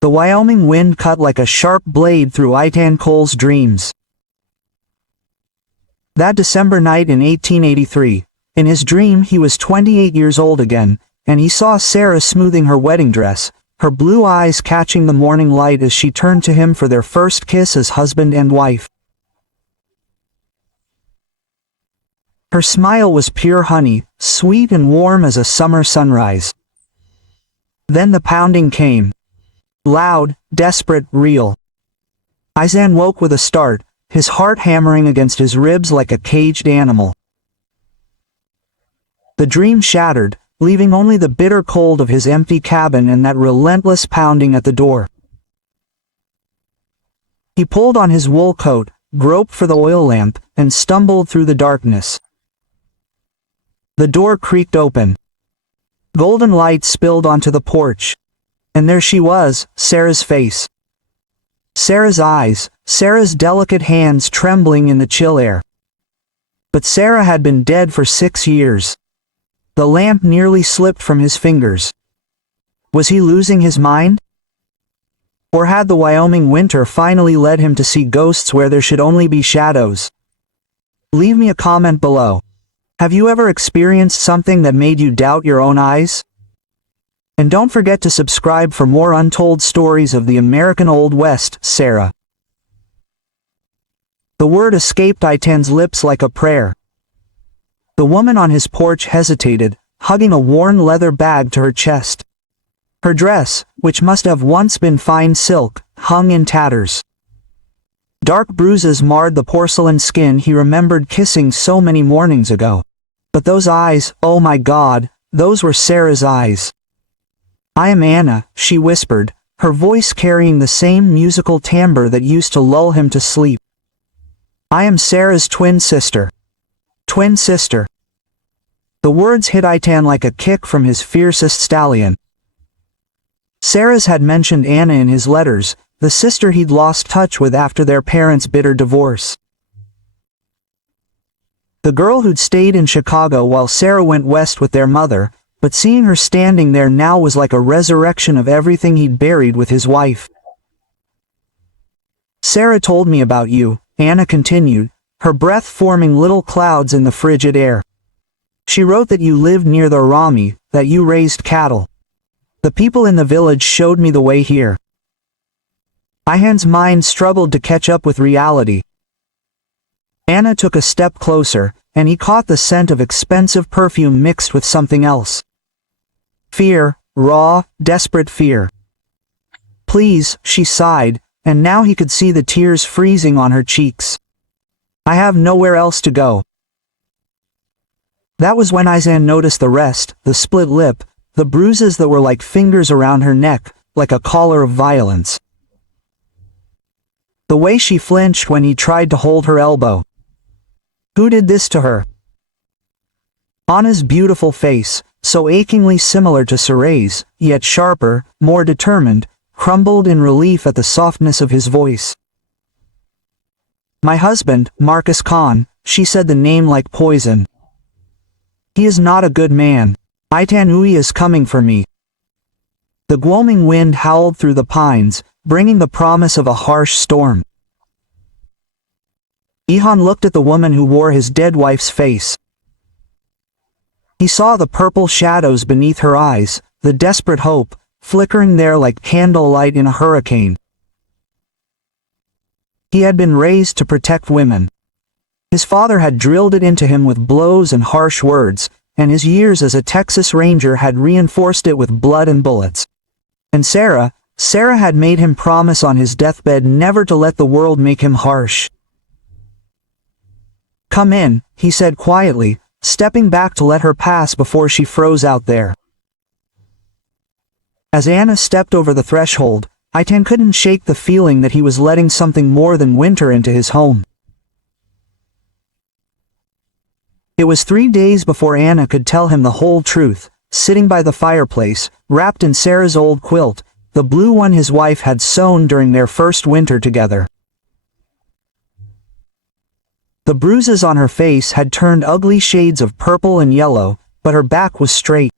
The Wyoming wind cut like a sharp blade through Itan Cole's dreams. That December night in 1883, in his dream he was 28 years old again, and he saw Sarah smoothing her wedding dress, her blue eyes catching the morning light as she turned to him for their first kiss as husband and wife. Her smile was pure honey, sweet and warm as a summer sunrise. Then the pounding came. Loud, desperate, real. Izan woke with a start, his heart hammering against his ribs like a caged animal. The dream shattered, leaving only the bitter cold of his empty cabin and that relentless pounding at the door. He pulled on his wool coat, groped for the oil lamp, and stumbled through the darkness. The door creaked open. Golden light spilled onto the porch. And there she was, Sarah's face. Sarah's eyes, Sarah's delicate hands trembling in the chill air. But Sarah had been dead for 6 years. The lamp nearly slipped from his fingers. Was he losing his mind? Or had the Wyoming winter finally led him to see ghosts where there should only be shadows? Leave me a comment below. Have you ever experienced something that made you doubt your own eyes? And don't forget to subscribe for more untold stories of the American Old West, Sarah. The word escaped Itan's lips like a prayer. The woman on his porch hesitated, hugging a worn leather bag to her chest. Her dress, which must have once been fine silk, hung in tatters. Dark bruises marred the porcelain skin he remembered kissing so many mornings ago. But those eyes, oh my God, those were Sarah's eyes. "I am Anna," she whispered, her voice carrying the same musical timbre that used to lull him to sleep. "I am Sarah's twin sister." Twin sister. The words hit Itan like a kick from his fiercest stallion. Sarah's had mentioned Anna in his letters, the sister he'd lost touch with after their parents' bitter divorce. The girl who'd stayed in Chicago while Sarah went west with their mother, but seeing her standing there now was like a resurrection of everything he'd buried with his wife. "Sarah told me about you," Anna continued, her breath forming little clouds in the frigid air. "She wrote that you lived near the Rami, that you raised cattle. The people in the village showed me the way here." Ihan's mind struggled to catch up with reality. Anna took a step closer, and he caught the scent of expensive perfume mixed with something else. Fear, raw, desperate fear. "Please," she sighed, and now he could see the tears freezing on her cheeks. "I have nowhere else to go." That was when Izan noticed the rest, the split lip, the bruises that were like fingers around her neck, like a collar of violence. The way she flinched when he tried to hold her elbow. Who did this to her? Anna's beautiful face, so achingly similar to Saray's, yet sharper, more determined, crumbled in relief at the softness of his voice. "My husband, Marcus Khan," she said, the name like poison. "He is not a good man. Itanui is coming for me." The gloaming wind howled through the pines, bringing the promise of a harsh storm. Ihan looked at the woman who wore his dead wife's face. He saw the purple shadows beneath her eyes, the desperate hope, flickering there like candlelight in a hurricane. He had been raised to protect women. His father had drilled it into him with blows and harsh words, and his years as a Texas Ranger had reinforced it with blood and bullets. And Sarah had made him promise on his deathbed never to let the world make him harsh. "Come in," he said quietly, stepping back to let her pass before she froze out there. As Anna stepped over the threshold, Itan couldn't shake the feeling that he was letting something more than winter into his home. It was 3 days before Anna could tell him the whole truth, sitting by the fireplace, wrapped in Sarah's old quilt, the blue one his wife had sewn during their first winter together. The bruises on her face had turned ugly shades of purple and yellow, but her back was straight.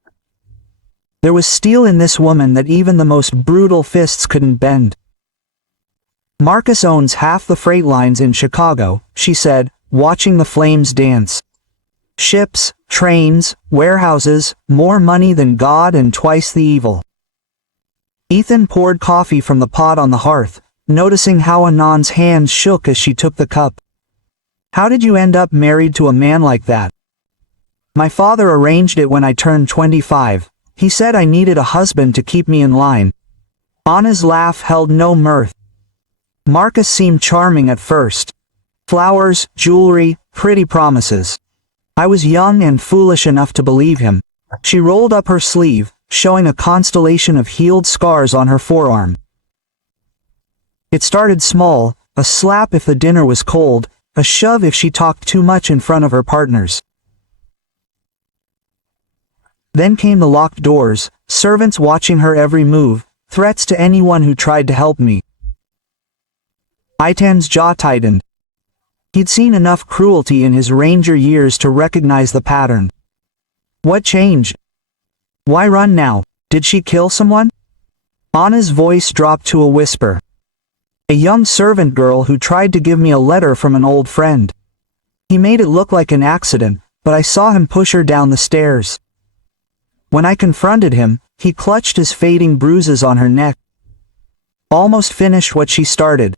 There was steel in this woman that even the most brutal fists couldn't bend. Marcus owns half the freight lines in Chicago, she said, watching the flames dance. Ships, trains, warehouses, more money than God and twice the evil. Ethan poured coffee from the pot on the hearth, noticing how Anand's hands shook as she took the cup. How did you end up married to a man like that? My father arranged it when I turned 25. He said I needed a husband to keep me in line. Anna's laugh held no mirth. Marcus seemed charming at first. Flowers, jewelry, pretty promises. I was young and foolish enough to believe him. She rolled up her sleeve, showing a constellation of healed scars on her forearm. It started small, a slap if the dinner was cold, a shove if she talked too much in front of her partners. Then came the locked doors, servants watching her every move, threats to anyone who tried to help me. Itan's jaw tightened. He'd seen enough cruelty in his ranger years to recognize the pattern. What changed? Why run now? Did she kill someone? Anna's voice dropped to a whisper. A young servant girl who tried to give me a letter from an old friend. He made it look like an accident, but I saw him push her down the stairs. When I confronted him, he clutched his fading bruises on her neck. Almost finished what she started.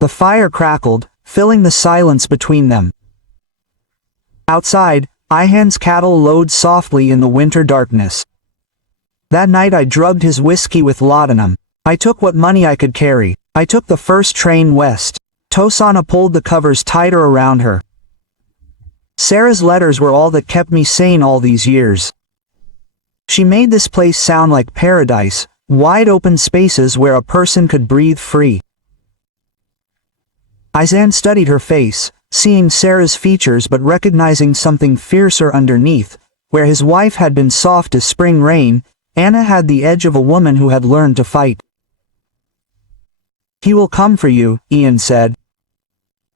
The fire crackled, filling the silence between them. Outside, Ihan's cattle lowed softly in the winter darkness. That night I drugged his whiskey with laudanum. I took what money I could carry. I took the first train west. Tosana pulled the covers tighter around her. Sarah's letters were all that kept me sane all these years. She made this place sound like paradise, wide open spaces where a person could breathe free. Izan studied her face, seeing Sarah's features but recognizing something fiercer underneath. Where his wife had been soft as spring rain, Anna had the edge of a woman who had learned to fight. He will come for you, Ian said.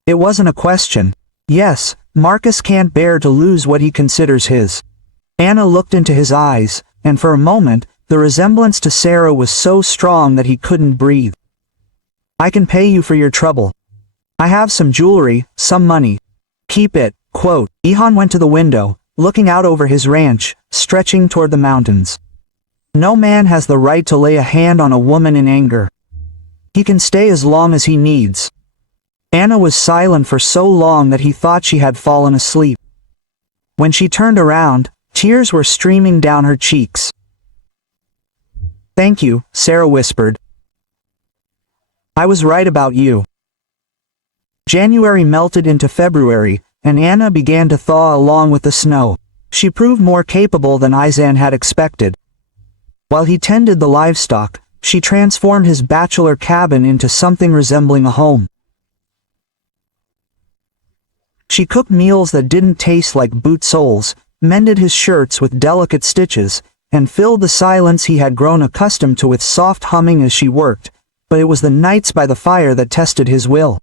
It wasn't a question. Yes, Marcus can't bear to lose what he considers his. Anna looked into his eyes, and for a moment, the resemblance to Sarah was so strong that he couldn't breathe. I can pay you for your trouble. I have some jewelry, some money. Keep it, quote. Ihan went to the window, looking out over his ranch, stretching toward the mountains. No man has the right to lay a hand on a woman in anger. He can stay as long as he needs. Anna was silent for so long that he thought she had fallen asleep. When she turned around, tears were streaming down her cheeks. Thank you, Sarah whispered. I was right about you. January melted into February, and Anna began to thaw along with the snow. She proved more capable than Izan had expected. While he tended the livestock, she transformed his bachelor cabin into something resembling a home. She cooked meals that didn't taste like boot soles, mended his shirts with delicate stitches, and filled the silence he had grown accustomed to with soft humming as she worked, but it was the nights by the fire that tested his will.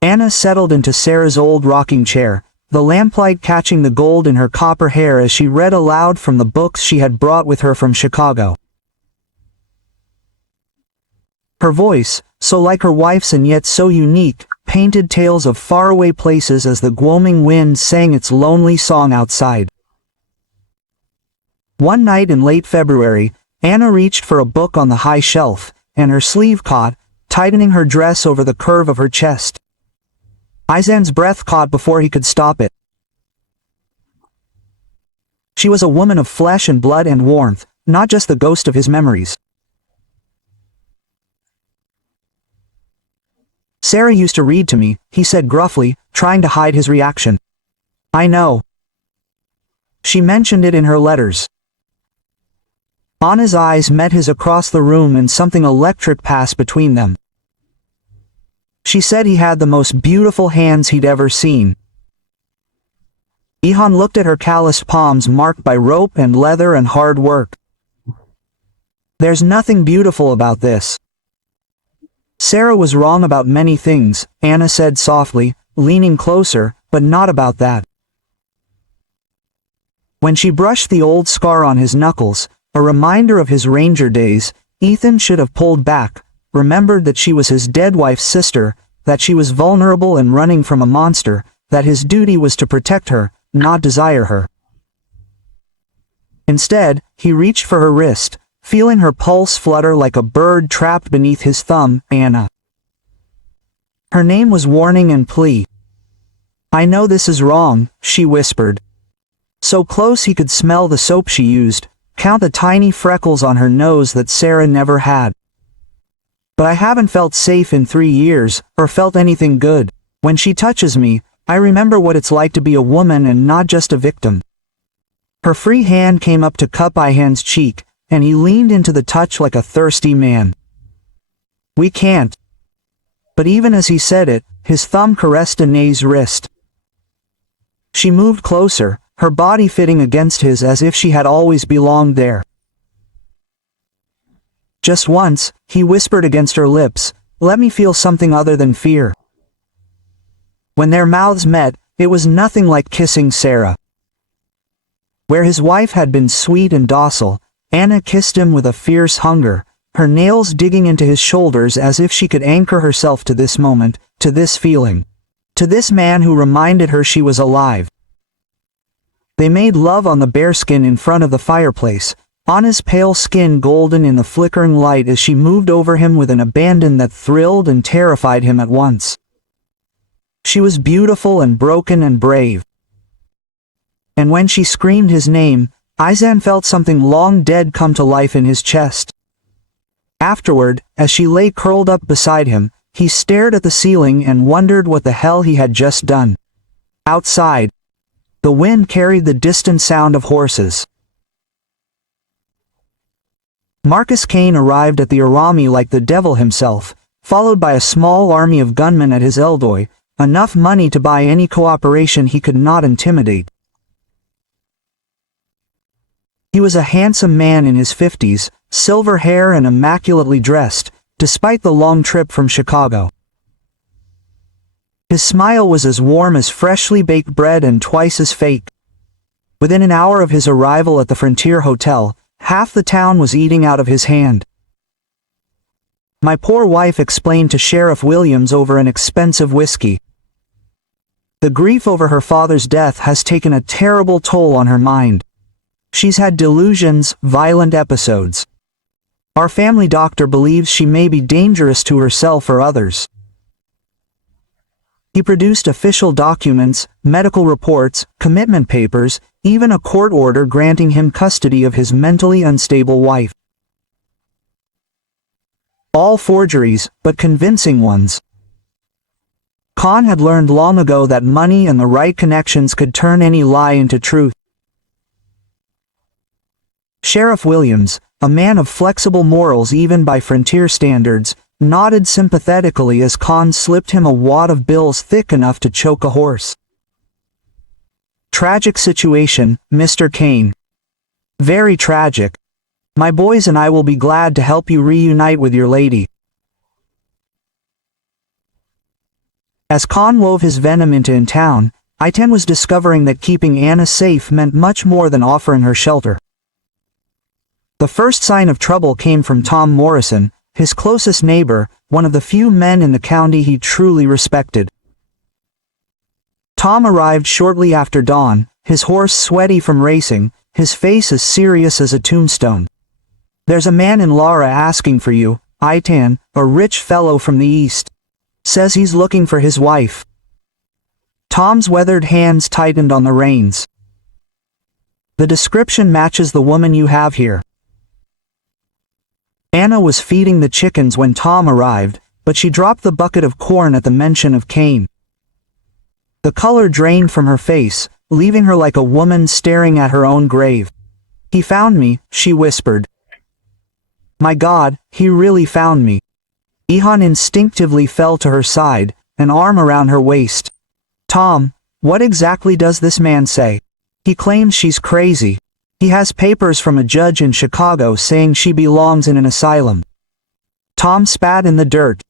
Anna settled into Sarah's old rocking chair, the lamplight catching the gold in her copper hair as she read aloud from the books she had brought with her from Chicago. Her voice, so like her wife's and yet so unique, painted tales of faraway places as the gloaming wind sang its lonely song outside. One night in late February, Anna reached for a book on the high shelf, and her sleeve caught, tightening her dress over the curve of her chest. Izan's breath caught before he could stop it. She was a woman of flesh and blood and warmth, not just the ghost of his memories. Sarah used to read to me, he said gruffly, trying to hide his reaction. I know. She mentioned it in her letters. Anna's eyes met his across the room and something electric passed between them. She said he had the most beautiful hands he'd ever seen. Ihan looked at her calloused palms marked by rope and leather and hard work. There's nothing beautiful about this. Sarah was wrong about many things, Anna said softly, leaning closer, but not about that. When she brushed the old scar on his knuckles, a reminder of his ranger days, Ethan should have pulled back, remembered that she was his dead wife's sister, that she was vulnerable and running from a monster, that his duty was to protect her, not desire her. Instead, he reached for her wrist, feeling her pulse flutter like a bird trapped beneath his thumb. Anna. Her name was warning and plea. "I know this is wrong," she whispered. So close he could smell the soap she used, count the tiny freckles on her nose that Sarah never had. "But I haven't felt safe in 3 years, or felt anything good. When she touches me, I remember what it's like to be a woman and not just a victim." Her free hand came up to cup Ihan's cheek, and he leaned into the touch like a thirsty man. "We can't." But even as he said it, his thumb caressed Anae's wrist. She moved closer, her body fitting against his as if she had always belonged there. "Just once," he whispered against her lips, "let me feel something other than fear." When their mouths met, it was nothing like kissing Sarah. Where his wife had been sweet and docile, Anna kissed him with a fierce hunger, her nails digging into his shoulders as if she could anchor herself to this moment, to this feeling, to this man who reminded her she was alive. They made love on the bearskin in front of the fireplace, Anna's pale skin golden in the flickering light as she moved over him with an abandon that thrilled and terrified him at once. She was beautiful and broken and brave. And when she screamed his name, Ihsan felt something long dead come to life in his chest. Afterward, as she lay curled up beside him, he stared at the ceiling and wondered what the hell he had just done. Outside, the wind carried the distant sound of horses. Marcus Kane arrived at the Arami like the devil himself, followed by a small army of gunmen at his Eldoy, enough money to buy any cooperation he could not intimidate. He was a handsome man in his 50s, silver hair and immaculately dressed, despite the long trip from Chicago. His smile was as warm as freshly baked bread and twice as fake. Within an hour of his arrival at the Frontier Hotel, half the town was eating out of his hand. My poor wife explained to Sheriff Williams over an expensive whiskey. The grief over her father's death has taken a terrible toll on her mind. She's had delusions, violent episodes. Our family doctor believes she may be dangerous to herself or others. He produced official documents, medical reports, commitment papers, even a court order granting him custody of his mentally unstable wife. All forgeries, but convincing ones. Khan had learned long ago that money and the right connections could turn any lie into truth. Sheriff Williams, a man of flexible morals even by frontier standards, nodded sympathetically as Khan slipped him a wad of bills thick enough to choke a horse. "Tragic situation, Mr. Kane. Very tragic. My boys and I will be glad to help you reunite with your lady." As Khan wove his venom into town, Ihsan was discovering that keeping Anna safe meant much more than offering her shelter. The first sign of trouble came from Tom Morrison, his closest neighbor, one of the few men in the county he truly respected. Tom arrived shortly after dawn, his horse sweaty from racing, his face as serious as a tombstone. "There's a man in Lara asking for you, Ihsan, a rich fellow from the east. Says he's looking for his wife." Tom's weathered hands tightened on the reins. "The description matches the woman you have here." Anna was feeding the chickens when Tom arrived, but she dropped the bucket of corn at the mention of Kane. The color drained from her face, leaving her like a woman staring at her own grave. "He found me," she whispered. My God, he really found me. Ihan instinctively fell to her side, an arm around her waist. "Tom, what exactly does this man say? He claims she's crazy. He has papers from a judge in Chicago saying she belongs in an asylum." Tom spat in the dirt,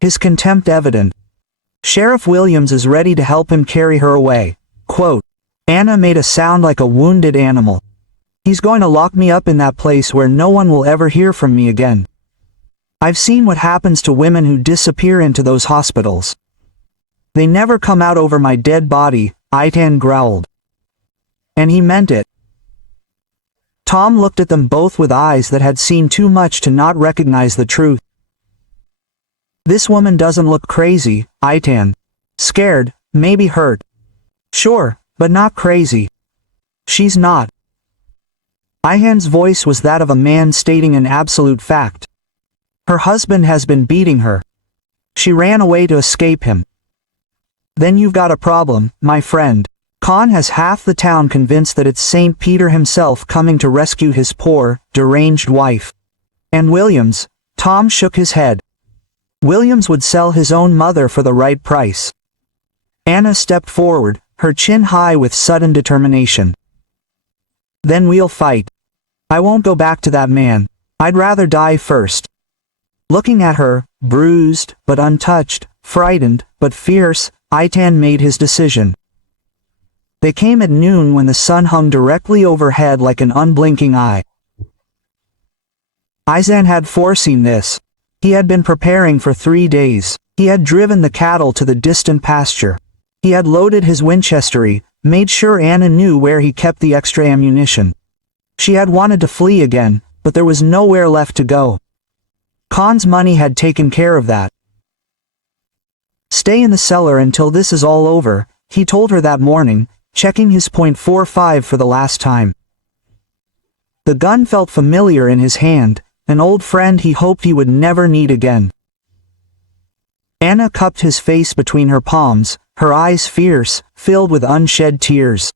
his contempt evident. "Sheriff Williams is ready to help him carry her away." Quote, Anna made a sound like a wounded animal. He's going to lock me up in that place where no one will ever hear from me again. I've seen what happens to women who disappear into those hospitals. They never come out over my dead body, Aitan growled. And he meant it. Tom looked at them both with eyes that had seen too much to not recognize the truth. This woman doesn't look crazy, Aitan. Scared, maybe hurt. Sure, but not crazy. She's not. Aitan's voice was that of a man stating an absolute fact. Her husband has been beating her. She ran away to escape him. Then you've got a problem, my friend. Khan has half the town convinced that it's St. Peter himself coming to rescue his poor, deranged wife. And Williams, Tom shook his head. Williams would sell his own mother for the right price. Anna stepped forward, her chin high with sudden determination. Then we'll fight. I won't go back to that man. I'd rather die first. Looking at her, bruised, but untouched, frightened, but fierce, Aitan made his decision. They came at noon when the sun hung directly overhead like an unblinking eye. Aitan had foreseen this. He had been preparing for 3 days. He had driven the cattle to the distant pasture. He had loaded his Winchestery, made sure Anna knew where he kept the extra ammunition. She had wanted to flee again, but there was nowhere left to go. Khan's money had taken care of that. Stay in the cellar until this is all over, he told her that morning, checking his .45 for the last time. The gun felt familiar in his hand, an old friend he hoped he would never need again. Anna cupped his face between her palms, her eyes fierce, filled with unshed tears.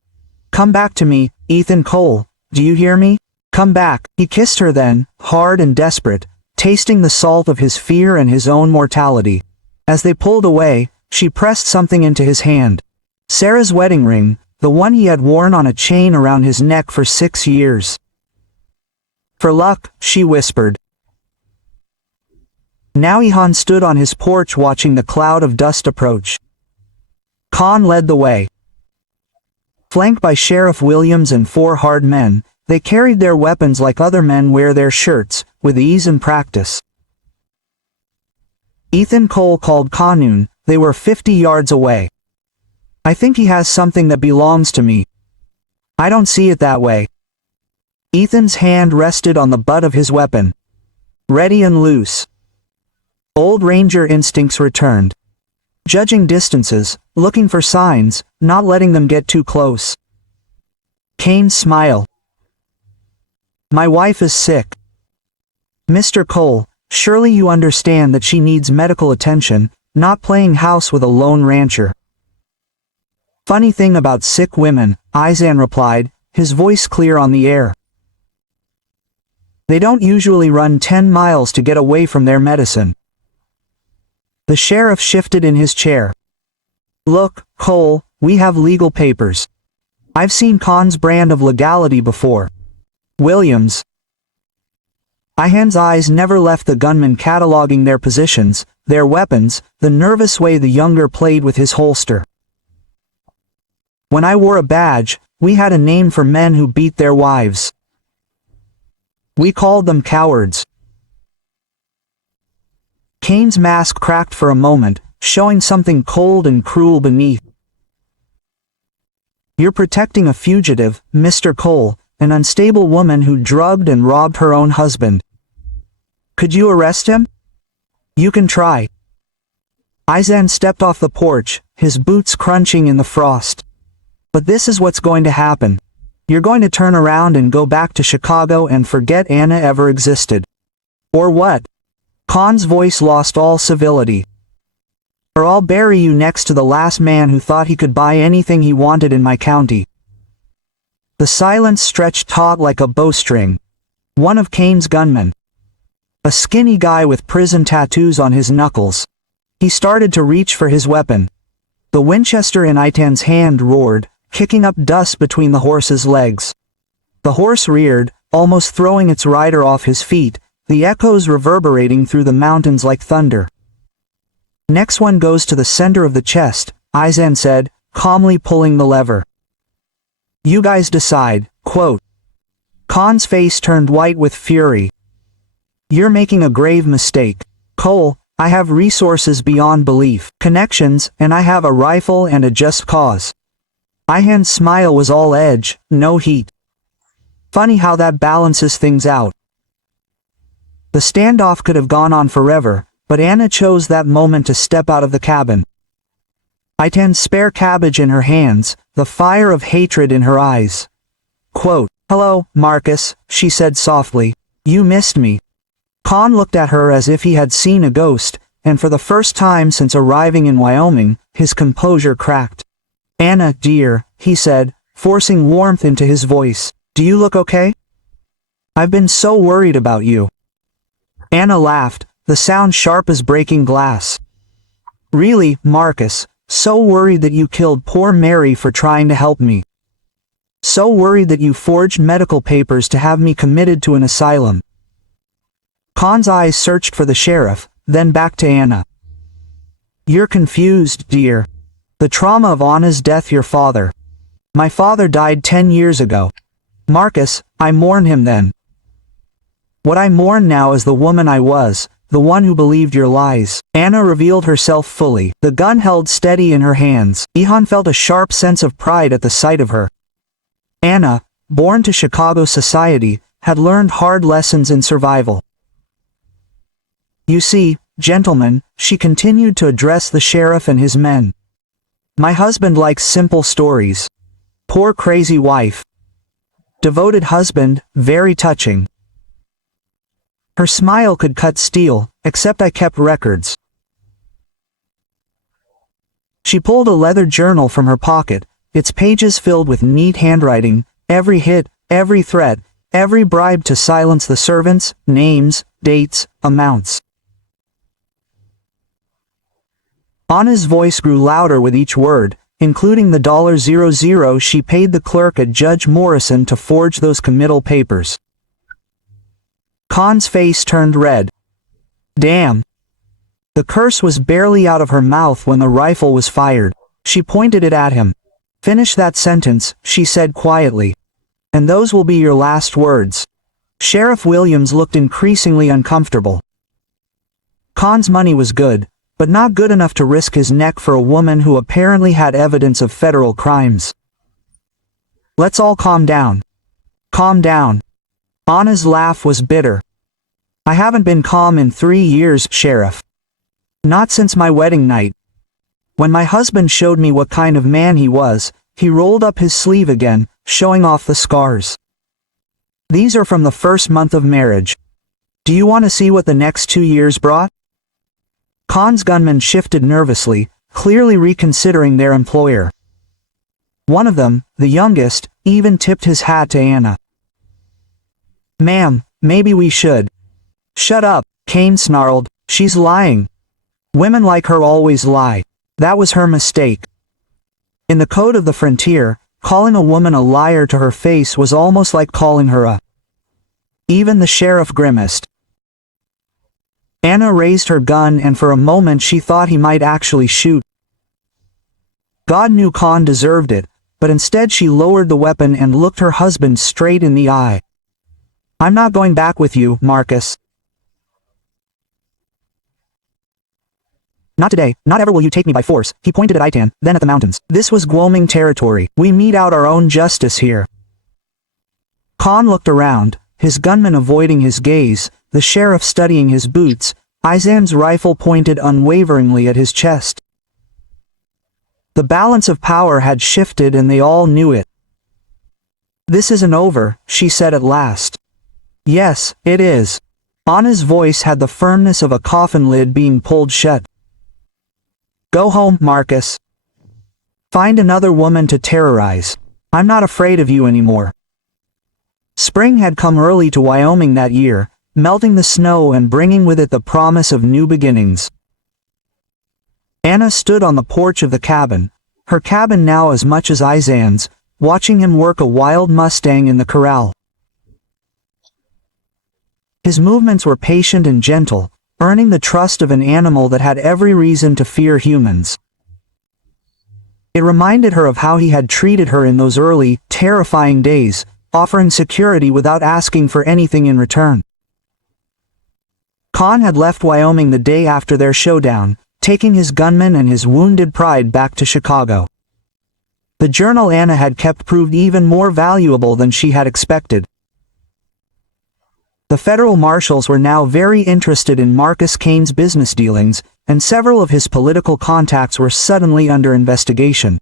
Come back to me, Ethan Cole, do you hear me? Come back. He kissed her then, hard and desperate, tasting the salt of his fear and his own mortality. As they pulled away, she pressed something into his hand. Sarah's wedding ring, the one he had worn on a chain around his neck for 6 years. For luck, she whispered. Now Ihan stood on his porch watching the cloud of dust approach. Khan led the way. Flanked by Sheriff Williams and 4 hard men, they carried their weapons like other men wear their shirts, with ease and practice. Ethan Cole called Kanun, they were 50 yards away. I think he has something that belongs to me. I don't see it that way. Ethan's hand rested on the butt of his weapon. Ready and loose. Old Ranger instincts returned. Judging distances, looking for signs, not letting them get too close. Kane's smile. My wife is sick. Mr. Cole, surely you understand that she needs medical attention, not playing house with a lone rancher. Funny thing about sick women, Aitan replied, his voice clear on the air. They don't usually run 10 miles to get away from their medicine. The sheriff shifted in his chair. Look, Cole, we have legal papers. I've seen Khan's brand of legality before. Williams. Aitan's eyes never left the gunman cataloging their positions, their weapons, the nervous way the younger played with his holster. When I wore a badge, we had a name for men who beat their wives. We called them cowards. Kane's mask cracked for a moment, showing something cold and cruel beneath. You're protecting a fugitive, Mr. Cole, an unstable woman who drugged and robbed her own husband. Could you arrest him? You can try. Aitan stepped off the porch, his boots crunching in the frost. But this is what's going to happen. You're going to turn around and go back to Chicago and forget Anna ever existed. Or what? Khan's voice lost all civility. Or I'll bury you next to the last man who thought he could buy anything he wanted in my county. The silence stretched taut like a bowstring. One of Kane's gunmen. A skinny guy with prison tattoos on his knuckles. He started to reach for his weapon. The Winchester in Aitan's hand roared, kicking up dust between the horse's legs. The horse reared, almost throwing its rider off his feet, the echoes reverberating through the mountains like thunder. Next one goes to the center of the chest, Aitan said, calmly pulling the lever. You guys decide, quote. Khan's face turned white with fury. You're making a grave mistake. Cole, I have resources beyond belief, connections, and I have a rifle and a just cause. Ihan's smile was all edge, no heat. Funny how that balances things out. The standoff could have gone on forever, but Anna chose that moment to step out of the cabin. Ihan's spare cabbage in her hands, the fire of hatred in her eyes. Quote, Hello, Marcus, she said softly. You missed me. Khan looked at her as if he had seen a ghost, and for the first time since arriving in Wyoming, his composure cracked. Anna, dear, he said, forcing warmth into his voice. Do you look okay? I've been so worried about you. Anna laughed, the sound sharp as breaking glass. Really, Marcus, so worried that you killed poor Mary for trying to help me. So worried that you forged medical papers to have me committed to an asylum. Khan's eyes searched for the sheriff, then back to Anna. You're confused, dear. The trauma of Anna's death, your father. My father died 10 years ago. Marcus, I mourn him then. What I mourn now is the woman I was, the one who believed your lies. Anna revealed herself fully, the gun held steady in her hands. Ihan felt a sharp sense of pride at the sight of her. Anna, born to Chicago society, had learned hard lessons in survival. You see, gentlemen, she continued to address the sheriff and his men. My husband likes simple stories. Poor crazy wife. Devoted husband, very touching. Her smile could cut steel, except I kept records. She pulled a leather journal from her pocket, its pages filled with neat handwriting, every hit, every threat, every bribe to silence the servants, names, dates, amounts. Anna's voice grew louder with each word, including the $00 she paid the clerk at Judge Morrison to forge those committal papers. Khan's face turned red. Damn. The curse was barely out of her mouth when the rifle was fired. She pointed it at him. Finish that sentence, she said quietly. And those will be your last words. Sheriff Williams looked increasingly uncomfortable. Khan's money was good, but not good enough to risk his neck for a woman who apparently had evidence of federal crimes. Let's all calm down. Calm down. Anna's laugh was bitter. I haven't been calm in 3 years, Sheriff. Not since my wedding night. When my husband showed me what kind of man he was, he rolled up his sleeve again, showing off the scars. These are from the first month of marriage. Do you want to see what the next 2 years brought? Khan's gunmen shifted nervously, clearly reconsidering their employer. One of them, the youngest, even tipped his hat to Anna. Ma'am, maybe we should. Shut up, Kane snarled. She's lying. Women like her always lie. That was her mistake. In the code of the frontier, calling a woman a liar to her face was almost like calling her a... Even the sheriff grimaced. Anna raised her gun and for a moment she thought he might actually shoot. God knew Khan deserved it, but instead she lowered the weapon and looked her husband straight in the eye. I'm not going back with you, Marcus. Not today, not ever will you take me by force, he pointed at Itan, then at the mountains. This was Gwoming territory. We mete out our own justice here. Khan looked around, his gunman avoiding his gaze, the sheriff studying his boots, Izan's rifle pointed unwaveringly at his chest. The balance of power had shifted and they all knew it. This isn't over, she said at last. Yes, it is. Anna's voice had the firmness of a coffin lid being pulled shut. Go home, Marcus. Find another woman to terrorize. I'm not afraid of you anymore. Spring had come early to Wyoming that year, melting the snow and bringing with it the promise of new beginnings. Anna stood on the porch of the cabin, her cabin now as much as Izan's, watching him work a wild Mustang in the corral. His movements were patient and gentle, earning the trust of an animal that had every reason to fear humans. It reminded her of how he had treated her in those early, terrifying days, offering security without asking for anything in return. Khan had left Wyoming the day after their showdown, taking his gunman and his wounded pride back to Chicago. The journal Anna had kept proved even more valuable than she had expected. The federal marshals were now very interested in Marcus Kane's business dealings, and several of his political contacts were suddenly under investigation.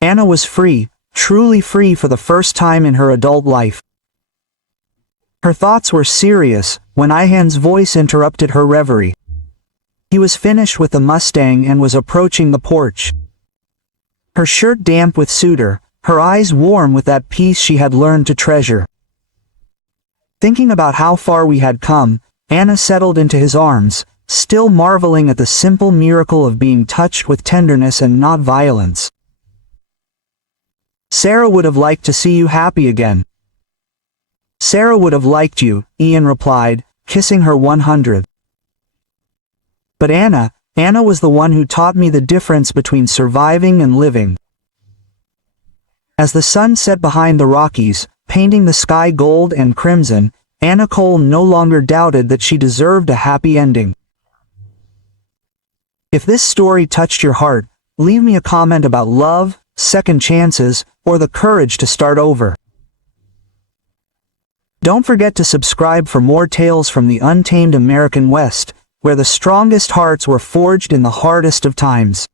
Anna was free, truly free for the first time in her adult life. Her thoughts were serious when Ihan's voice interrupted her reverie. He was finished with the Mustang and was approaching the porch. Her shirt damp with suitor, her eyes warm with that peace she had learned to treasure. Thinking about how far we had come, Anna settled into his arms, still marveling at the simple miracle of being touched with tenderness and not violence. "Sarah would have liked to see you happy again." "Sarah would have liked you," Ian replied, kissing her 100. "But Anna was the one who taught me the difference between surviving and living." As the sun set behind the Rockies, painting the sky gold and crimson, Anna Cole no longer doubted that she deserved a happy ending. If this story touched your heart, leave me a comment about love, second chances, or the courage to start over. Don't forget to subscribe for more tales from the untamed American West, where the strongest hearts were forged in the hardest of times.